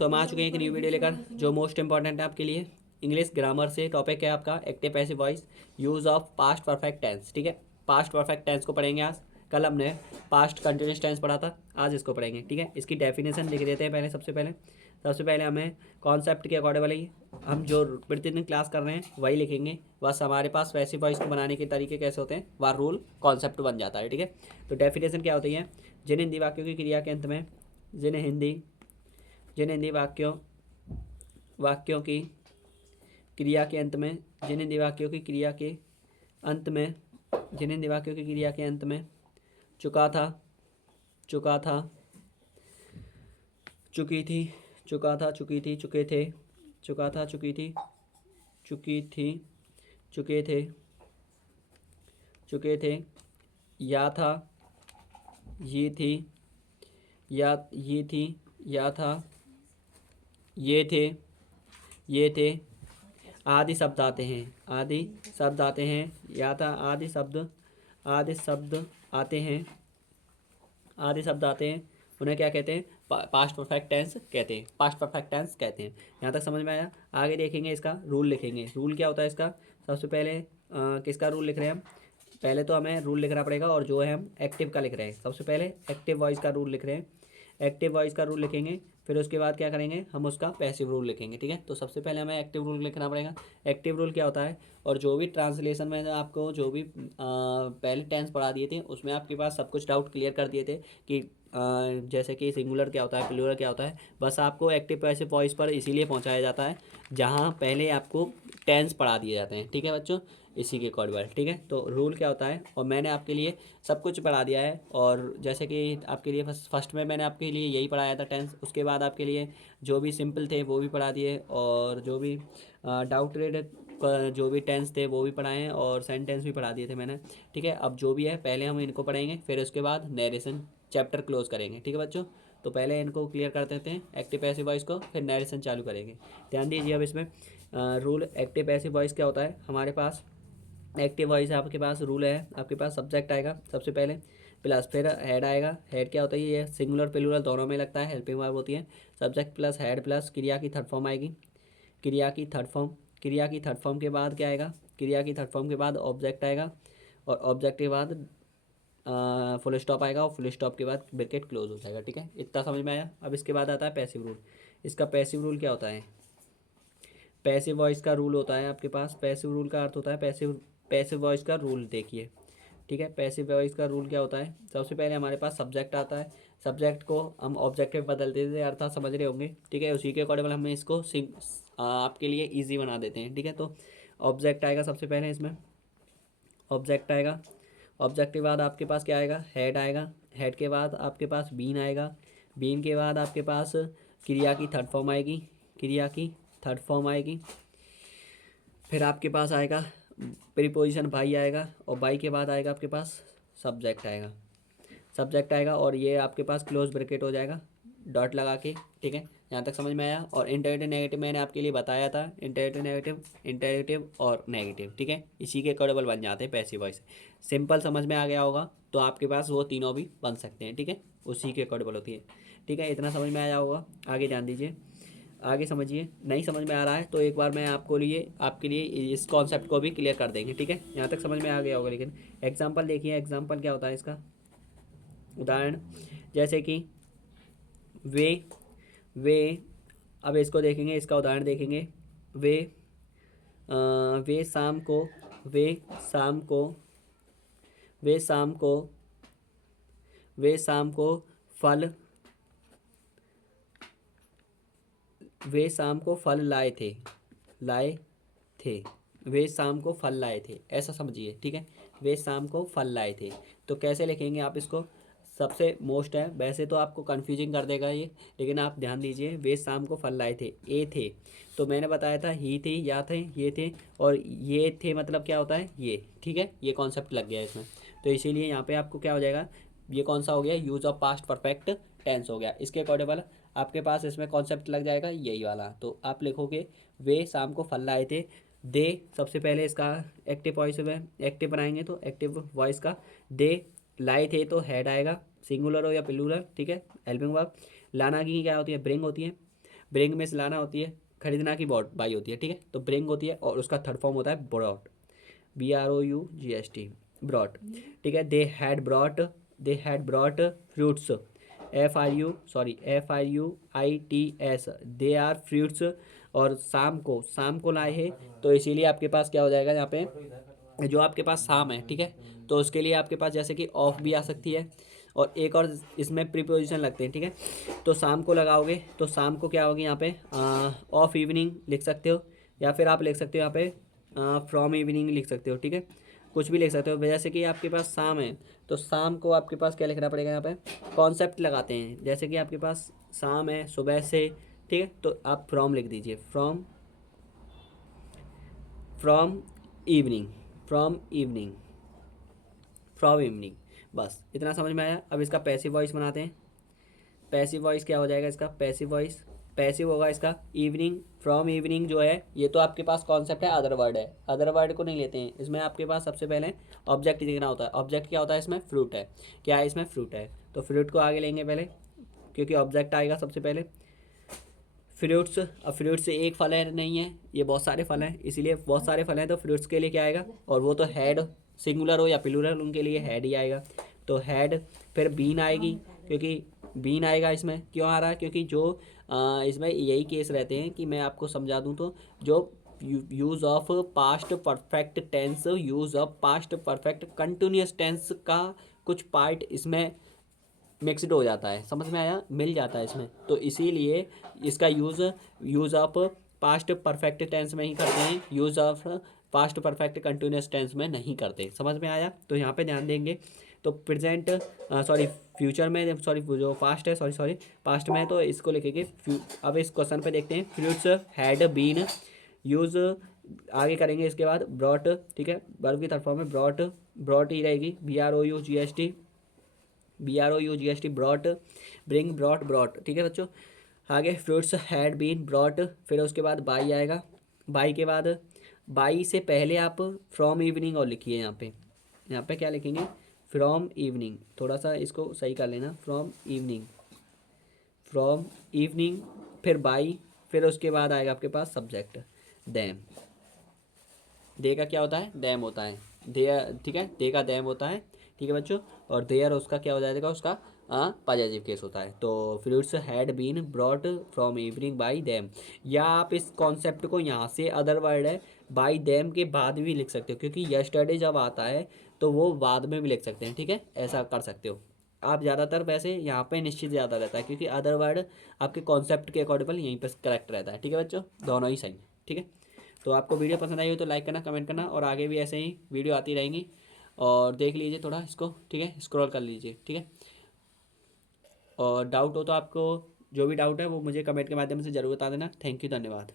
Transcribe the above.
तो हम आ चुके हैं एक न्यू वीडियो लेकर जो मोस्ट इंपॉर्टेंट है आपके लिए। इंग्लिश ग्रामर से टॉपिक है आपका active passive voice, use of past perfect tense. ठीक है, पास्ट परफेक्ट टेंस को पढ़ेंगे आज। कल हमने पास्ट कंटिन्यूस टेंस पढ़ा था, आज इसको पढ़ेंगे। ठीक है, इसकी डेफिनेशन लिख देते हैं पहले। सबसे पहले हमें कॉन्सेप्ट के अकॉर्डिंगली हम जो प्रतिदिन क्लास कर रहे हैं वही लिखेंगे। बस हमारे पास पैसिव वॉइस को बनाने के तरीके कैसे होते हैं वह रूल कॉन्सेप्ट बन जाता है। ठीक है, तो डेफिनेशन क्या होती है? जिन हिंदी वाक्यों की क्रिया के अंत में जिन हिंदी वाक्यों की क्रिया के अंत में जिन हिंदी वाक्यों की क्रिया के अंत में जिन हिंदी वाक्यों की क्रिया के अंत में चुका था, चुकी थी, चुका था, चुकी थी, चुके थे, चुका था, चुकी थी, चुकी थी, चुके थे, चुके थे, या था, ये थी, या ये थी, या था, ये थे आदि शब्द आते हैं। या था आदि शब्द आते हैं। उन्हें क्या कहते हैं? पास्ट परफेक्ट टेंस कहते हैं। यहाँ तक समझ में आया? आगे देखेंगे, इसका रूल लिखेंगे। रूल क्या होता है इसका? सबसे पहले किसका रूल लिख रहे हैं हम? पहले तो हमें रूल लिखना पड़ेगा, और जो है हम एक्टिव का लिख रहे हैं। सबसे पहले एक्टिव वॉइस का रूल लिख रहे हैं। एक्टिव वॉइस का रूल लिखेंगे, फिर उसके बाद क्या करेंगे? हम उसका पैसिव रूल लिखेंगे। ठीक है, तो सबसे पहले हमें एक्टिव रूल लिखना पड़ेगा। एक्टिव रूल क्या होता है? और जो भी ट्रांसलेशन में आपको जो भी पहले टेंस पढ़ा दिए थे उसमें आपके पास सब कुछ डाउट क्लियर कर दिए थे कि जैसे कि सिंगुलर क्या होता है, प्लूरल क्या होता है। बस आपको एक्टिव पैसिव वॉइस पर इसीलिए पहुंचाया जाता है जहां पहले आपको टेंस पढ़ा दिए जाते हैं। ठीक है बच्चों, इसी के अकॉर्डिंग। ठीक है, तो रूल क्या होता है, और मैंने आपके लिए सब कुछ पढ़ा दिया है। और जैसे कि आपके लिए फर्स्ट में मैंने आपके लिए यही पढ़ाया था टेंस, उसके बाद आपके लिए जो भी सिंपल थे वो भी पढ़ा दिए, और जो भी डाउटेड जो भी टेंस थे वो भी पढ़ाए हैं, और सेंटेंस भी पढ़ा दिए थे मैंने। ठीक है, अब जो भी है पहले हम इनको पढ़ेंगे, फिर उसके बाद नरेशन चैप्टर क्लोज करेंगे। ठीक है बच्चों, तो पहले इनको क्लियर कर देते हैं एक्टिव पैसिव वॉइस को, फिर नरेशन चालू करेंगे। ध्यान दीजिए अब इसमें रूल एक्टिव पैसिव वॉइस क्या होता है। हमारे पास एक्टिव वॉइस आपके पास रूल है, आपके पास सब्जेक्ट आएगा सबसे पहले, प्लस फिर हेड आएगा। हेड क्या होता है? ये सिंगुलर प्लूरल दोनों में लगता है, हेल्पिंग वर्ब होती है। सब्जेक्ट प्लस हेड प्लस क्रिया की थर्ड फॉर्म आएगी। क्रिया की थर्ड फॉर्म के बाद क्या आएगा? क्रिया की थर्ड फॉर्म के बाद ऑब्जेक्ट आएगा, और ऑब्जेक्ट के बाद फुल स्टॉप आएगा, और फुल स्टॉप के बाद ब्रैकेट क्लोज हो जाएगा। ठीक है, इतना समझ में आया? अब इसके बाद आता है पैसिव रूल। इसका पैसिव रूल क्या होता है? पैसिव वॉइस का रूल होता है आपके पास, पैसिव रूल का अर्थ होता है पैसिव वॉइस का रूल देखिए। ठीक है, पैसिव वॉइस का रूल क्या होता है? सबसे पहले हमारे पास सब्जेक्ट आता है, सब्जेक्ट को हम ऑब्जेक्ट में बदल देते हैं, अर्थ समझ रहे होंगे। ठीक है, उसी के अकॉर्डिंग हम इसको आपके लिए इजी बना देते हैं। ठीक है, तो ऑब्जेक्ट आएगा सबसे पहले इसमें, ऑब्जेक्ट आएगा। ऑब्जेक्ट के बाद आपके पास क्या आएगा? हेड आएगा। हेड के बाद आपके पास बीन आएगा। बीन के बाद आपके पास क्रिया की थर्ड फॉर्म आएगी। फिर आपके पास आएगा प्रीपोजिशन बाई आएगा, और बाई के बाद आएगा आपके पास सब्जेक्ट आएगा, और ये आपके पास क्लोज ब्रैकेट हो जाएगा डॉट लगा के। ठीक है, यहाँ तक समझ में आया? और इंटरेटिव नेगेटिव मैंने आपके लिए बताया था, इंटरेटिव और नेगेटिव। ठीक है, इसी के अकॉर्डिंग बन जाते हैं पैसिव वॉइस। सिंपल समझ में आ गया होगा तो आपके पास वो तीनों भी बन सकते हैं। ठीक है, उसी के अकॉर्डिंग होती है। ठीक है, इतना समझ में आया होगा। आगे ध्यान दीजिए, आगे समझिए। नहीं समझ में आ रहा है तो एक बार मैं आपके लिए इस कॉन्सेप्ट को भी क्लियर कर देंगे। ठीक है, यहाँ तक समझ में आ गया होगा। लेकिन एग्जाम्पल देखिए, एग्जाम्पल क्या होता है इसका? उदाहरण जैसे कि वे अब इसको देखेंगे, इसका उदाहरण देखेंगे। वे वे शाम को वे शाम को वे शाम को वे शाम को फल वे शाम को फल लाए थे। वे शाम को फल लाए थे, ऐसा समझिए। ठीक है, वे शाम को फल लाए थे। तो कैसे लिखेंगे आप इसको? सबसे मोस्ट है, वैसे तो आपको कन्फ्यूजिंग कर देगा ये, लेकिन आप ध्यान दीजिए। वे शाम को फल लाए थे, ए थे, तो मैंने बताया था ही थे, या थे, ये थे, और ये थे मतलब क्या होता है? ये। ठीक है, ये कॉन्सेप्ट लग गया इसमें, तो इसीलिए यहाँ पे आपको क्या हो जाएगा? ये कौन सा हो गया? Use of past perfect tense हो गया। इसके अकॉर्डिंग आपके पास इसमें कॉन्सेप्ट लग जाएगा यही वाला। तो आप लिखोगे वे शाम को फल लाए थे। दे सबसे पहले इसका एक्टिव वॉइस में एक्टिव बनाएंगे, तो एक्टिव वॉइस का दे लाए थे तो हेड आएगा, सिंगुलर हो या प्लूरल। ठीक है, हेल्पिंग वर्ब। लाना की क्या होती है? ब्रिंग होती है। ब्रिंग में से लाना होती है, खरीदना की बाई होती है, ठीक है। तो ब्रिंग होती है और उसका थर्ड फॉर्म होता है ब्रॉट, BROUGHT, ब्रॉट, ठीक है। They had brought fruits, FRUITS, they are fruits, और शाम को लाए हैं, तो इसीलिए आपके पास क्या हो जाएगा यहाँ पे, जो आपके पास शाम है, ठीक है, तो उसके लिए आपके पास जैसे कि ऑफ भी आ सकती है, और एक और इसमें प्रीपोजिशन लगते हैं, ठीक है। तो शाम को लगाओगे तो शाम को क्या होगी यहाँ पे, ऑफ इवनिंग लिख सकते हो, या फिर आप लिख सकते हो यहाँ पे फ्रॉम इवनिंग लिख सकते हो, ठीक है। कुछ भी लिख सकते हो, जैसे कि आपके पास शाम है तो शाम को आपके पास क्या लिखना पड़ेगा, यहाँ पे कॉन्सेप्ट लगाते हैं, जैसे कि आपके पास शाम है सुबह से, ठीक है, तो आप फ्रॉम लिख दीजिए, फ्रॉम इवनिंग, फ्रॉम इवनिंग, बस इतना समझ में आया। अब इसका पैसिव वॉइस बनाते हैं। पैसिव वॉइस क्या हो जाएगा इसका, पैसिव होगा इसका इवनिंग, फ्रॉम इवनिंग जो है ये तो आपके पास कॉन्सेप्ट है, अदर वर्ड है, अदर वर्ड को नहीं लेते हैं इसमें, आपके पास सबसे पहले ऑब्जेक्ट लिखना होता है। ऑब्जेक्ट क्या होता है इसमें, फ्रूट है, क्या है इसमें, फ्रूट है, तो फ्रूट को आगे लेंगे पहले, क्योंकि ऑब्जेक्ट आएगा सबसे पहले। फ्रूट्स, अब फ्रूट से एक फल है नहीं है, ये बहुत सारे फल हैं, इसीलिए बहुत सारे फल हैं, तो फ्रूट्स के लिए क्या आएगा, और वो तो हैड, सिंगुलर हो या प्लूरल उनके लिए हैड ही आएगा, तो हैड। फिर बीन आएगी, क्योंकि बीन आएगा इसमें, क्यों आ रहा है, क्योंकि जो इसमें यही केस रहते हैं कि मैं आपको समझा दूं, तो जो use of past perfect tense, use of past perfect continuous tense का कुछ पार्ट इसमें मिक्सड हो जाता है, समझ में आया, मिल जाता है इसमें, तो इसीलिए इसका use of past perfect tense में ही करते हैं, use of past perfect continuous tense में नहीं करते, समझ में आया, तो यहाँ पे ध्यान देंगे। तो प्रेजेंट, सॉरी फ्यूचर में, सॉरी जो पास्ट है, सॉरी पास्ट में है, तो इसको लिखेंगे अब इस क्वेश्चन पे देखते हैं, फ्रूट्स हैड बीन यूज, आगे करेंगे इसके बाद ब्रॉट, ठीक है, वर्ब की थर्ड फॉर्म में ब्रॉट ही रहेगी, BROUGHT, ब्रॉट, ब्रिंग, ब्रॉट, ठीक है बच्चों। आगे फ्रूट्स हैड बीन ब्रॉट, फिर उसके बाद बाई आएगा, बाई के बाद, बाई से पहले आप फ्रॉम इवनिंग और लिखिए, यहाँ पे क्या लिखेंगे, फ्रॉम इवनिंग, थोड़ा सा इसको सही कर लेना, फ्रॉम इवनिंग, फिर बाई, फिर उसके बाद आएगा आपके पास सब्जेक्ट दैम, दे का क्या होता है, डैम होता है, दे, ठीक है, दे का डैम होता है, ठीक है बच्चों, और देयर उसका क्या हो जाएगा, उसका पॉजिटिव केस होता है। तो fruits had been brought from evening by them, या आप इस कॉन्सेप्ट को यहाँ से अदर वर्ड है बाई देम के बाद भी लिख सकते हो, क्योंकि यस्टरडे जब आता है तो वो बाद में भी लिख सकते हैं, ठीक है, ऐसा कर सकते हो आप। ज़्यादातर वैसे यहाँ पे निश्चित ज़्यादा रहता है, क्योंकि अदर वर्ड आपके कॉन्सेप्ट के अकॉर्डिंग यहीं पर करेक्ट रहता है, ठीक है बच्चों, दोनों ही सही, ठीक है। तो आपको वीडियो पसंद आई हो तो लाइक करना, कमेंट करना, और आगे भी ऐसे ही वीडियो आती रहेंगी, और देख लीजिए थोड़ा इसको, ठीक है, स्क्रॉल कर लीजिए, ठीक है। और डाउट हो तो आपको, जो भी डाउट है वो मुझे कमेंट के माध्यम से ज़रूर बता देना। थैंक यू, धन्यवाद।